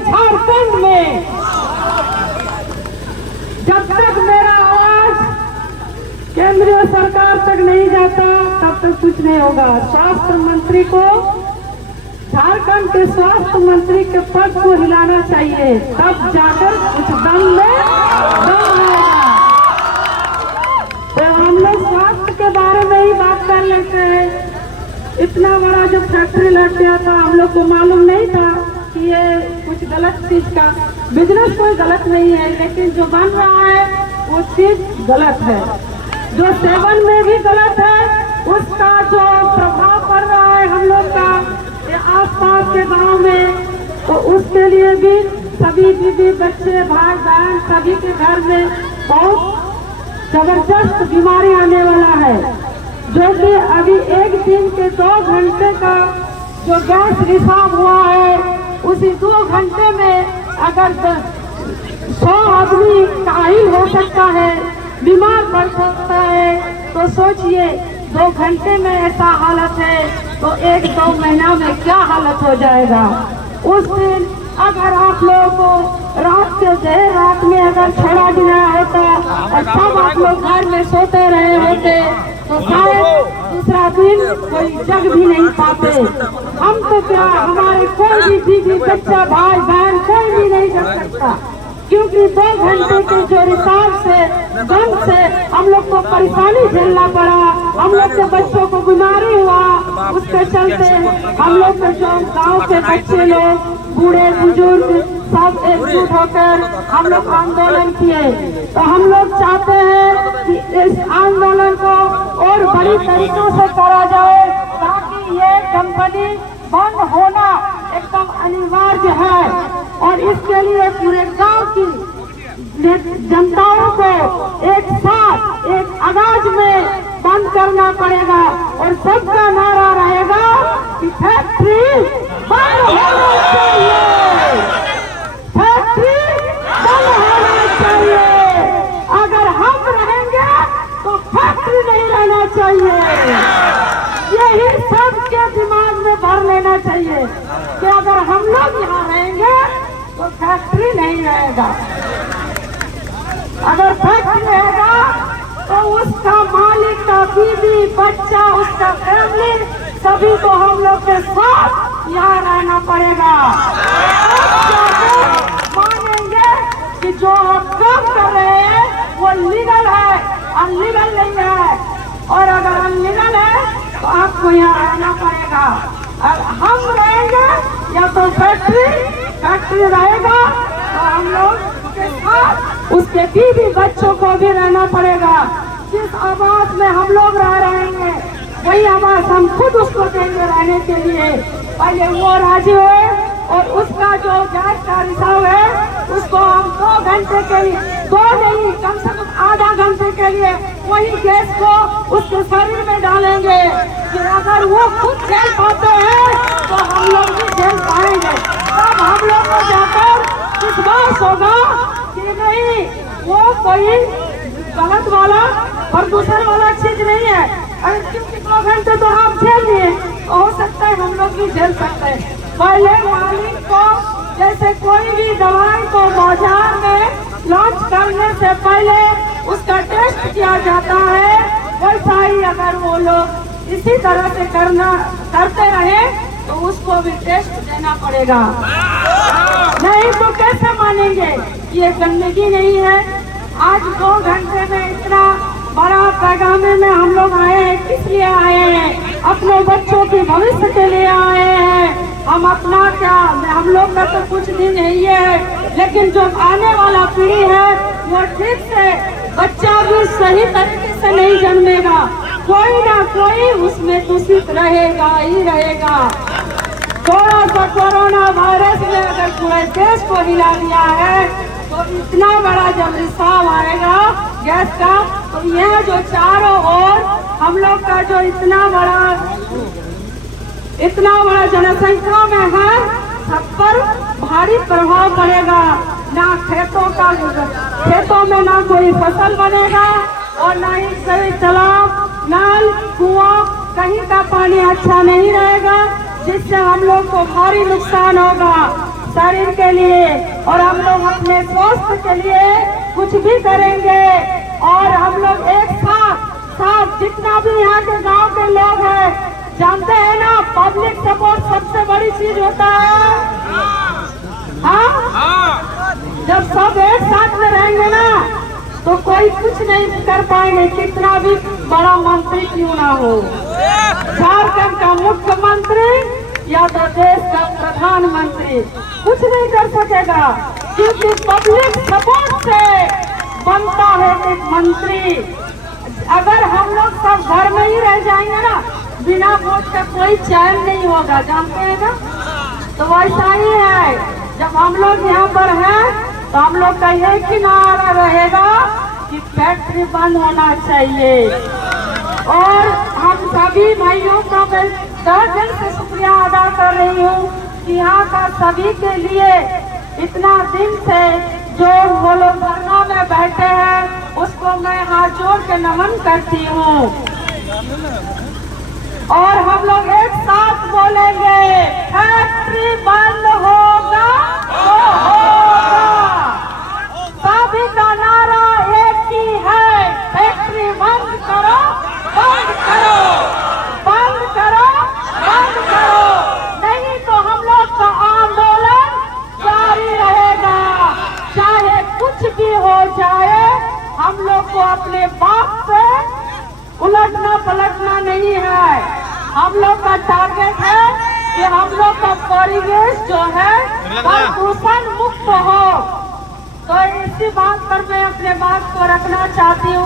झारखंड में जब तक मेरा आवाज केंद्रीय सरकार तक नहीं जाता तब तक कुछ नहीं होगा। स्वास्थ्य मंत्री को, झारखंड के स्वास्थ्य मंत्री के पद को हिलाना चाहिए, तब जाकर कुछ दम में दम आएगा। तो हम लोग स्वास्थ्य के बारे में ही बात कर लेते हैं। इतना बड़ा जो फैक्ट्री लग गया था, हम लोग को मालूम नहीं था कि ये कुछ गलत चीज का बिजनेस, कोई गलत नहीं है, लेकिन जो बन रहा है वो चीज गलत है। जो सेवन में भी गलत है, उसका जो प्रभाव पड़ रहा है हम लोग का आसपास के गांव में, तो उसके लिए भी सभी दीदी, बच्चे, भाई बहन सभी के घर में बहुत जबरदस्त बीमारी आने वाला है। जो कि अभी एक दिन के 2 घंटे का जो गैस रिसाव हुआ है, उसी 2 घंटे में अगर 100 आदमी घायल हो सकता है, बीमार पड़ सकता है, तो सोचिए 2 घंटे में ऐसा हालत है तो 1-2 महीना में क्या हालत हो जाएगा। उस दिन अगर आप लोगों को रात के देर रात में अगर छड़ा दिया होता और सब आप लोग घर में सोते रहे होते तो शायद दूसरा दिन कोई जग भी नहीं पाते। हम तो क्या, हमारे कोई भी दीदी, बच्चा, भाई बहन कोई भी नहीं कर सकता, क्योंकि 2 घंटे के जो रिसाव से, दम से हम लोग को परेशानी झेलना पड़ा। हम लोग के बच्चों को बीमारी हुआ, उसके चलते हम लोग के जो गांव के बच्चे लोग, बूढ़े बुजुर्ग सब एकजुट होकर हम लोग आंदोलन किए। तो हम लोग चाहते हैं कि इस आंदोलन को और बड़ी तरीकों से करा जाए, ताकि ये कंपनी बंद होना एकदम अनिवार्य है। और इसके लिए पूरे गांव की जनताओं को एक साथ एक आवाज में बंद करना पड़ेगा और सबका नारा रहेगा कि फैक्ट्री बंद होना चाहिए, फैक्ट्री बंद होना चाहिए। अगर हम रहेंगे तो फैक्ट्री नहीं रहना चाहिए। यही सबके दिमाग में भर लेना चाहिए कि अगर हम लोग यहाँ रहेंगे तो फैक्ट्री नहीं रहेगा। अगर फैक्ट्री रहेगा तो उसका मालिक का बीवी, बच्चा, उसका फैमिली, सभी को हम लोग के साथ यहाँ रहना पड़ेगा। मानेंगे कि जो आप काम कर रहे हैं वो लीगल है, अनलीगल नहीं है। और अगर अनलीगल है तो आपको यहाँ रहना पड़ेगा। और हम रहेंगे या तो फैक्ट्री रहेगा, तो हम लोग के साथ उसके बीवी बच्चों को भी रहना पड़ेगा। जिस आवास में हम लोग रह रहे हैं वही आवास हम खुद उसको देंगे रहने के लिए। पहले वो राजी हुए और उसका जो गैस का रिसाव है उसको हम 2 घंटे के लिए, 2 नहीं कम से कम आधा घंटे के लिए वही गैस को उसके शरीर में डालेंगे। कि अगर वो खुद झेल पाते हैं तो हम लोग भी झेल पाएंगे। तब हम लोग को जाकर विश्वास होगा कि नहीं, वो कोई गलत वाला, प्रदूषण वाला चीज नहीं है। अगर क्योंकि 2 घंटे तो आप झेल लिए, तो हो सकता है हम लोग भी झेल सकते हैं। पहले मालिक को, जैसे कोई भी दवाई को बाजार में लॉन्च करने से पहले उसका टेस्ट किया जाता है, वैसा ही अगर वो लोग इसी तरह से करते रहे तो उसको भी टेस्ट देना पड़ेगा। नहीं तो कैसे मानेंगे ये गंदगी नहीं है। आज 2 घंटे में इतना बड़ा पैगामे में हम लोग आए हैं, किस लिए आए हैं? अपने बच्चों के भविष्य के लिए आए हैं। हम अपना क्या, हम लोग का तो कुछ दिन नहीं है, लेकिन जो आने वाला पीढ़ी है वो ठीक से, बच्चा भी सही तरीके से नहीं जन्मेगा, कोई ना कोई उसमें दूषित रहेगा ही रहेगा। थोड़ा सा कोरोना वायरस ने अगर पूरे देश को हिला दिया है, तो इतना बड़ा जब रिसाव आएगा गैस का, तो यह जो चारों ओर हम लोग का जो इतना बड़ा जनसंख्या में है, सब पर भारी प्रभाव पड़ेगा। ना खेतों में ना कोई फसल बनेगा और ना ही कोई तालाब, नल, कुआं, कहीं का पानी अच्छा नहीं रहेगा, जिससे हम लोग को भारी नुकसान होगा। शरीर के लिए, और हम लोग अपने स्वास्थ्य के लिए कुछ भी करेंगे। और हम लोग एक साथ जितना भी यहाँ के गांव के लोग हैं, जानते हैं ना, पब्लिक सपोर्ट सबसे बड़ी चीज होता है। हाँ, जब सब एक साथ में रहेंगे ना तो कोई कुछ नहीं कर पाएंगे, कितना भी बड़ा मंत्री क्यों ना हो। झारखंड का मुख्यमंत्री या तो देश का प्रधानमंत्री कुछ नहीं कर सकेगा, क्योंकि पब्लिक सपोर्ट से बनता है एक मंत्री। अगर हम लोग सब घर में ही रह जाएंगे ना, बिना वोट का कोई चयन नहीं होगा, जानते हैं ना। तो वैसा ही है, जब हम लोग यहाँ पर हैं तो हम लोग का एक ही नारा रहेगा कि फैक्ट्री बंद होना चाहिए। और हम सभी भाइयों का मैं तहे दिल से शुक्रिया अदा कर रही हूँ कि यहाँ का सभी के लिए इतना दिन से जो वो लोग धरना में बैठे हैं, उसको मैं हाथ जोड़ के नमन करती हूँ। और हम लोग एक साथ बोलेंगे, फैक्ट्री बंद होगा तो होगा। सभी का नारा एक ही है, फैक्ट्री बंद करो, बंद करो, बंद करो, बंद करो, नहीं तो हम लोग का आंदोलन जारी रहेगा। चाहे कुछ भी हो जाए, हम लोग को अपने बात पे उलटना पलटना नहीं है। हम लोग का टारगेट है कि हम लोग का परिवेश जो है प्रदूषण मुक्त हो। तो इसी बात पर मैं अपने बात को रखना चाहती हूँ।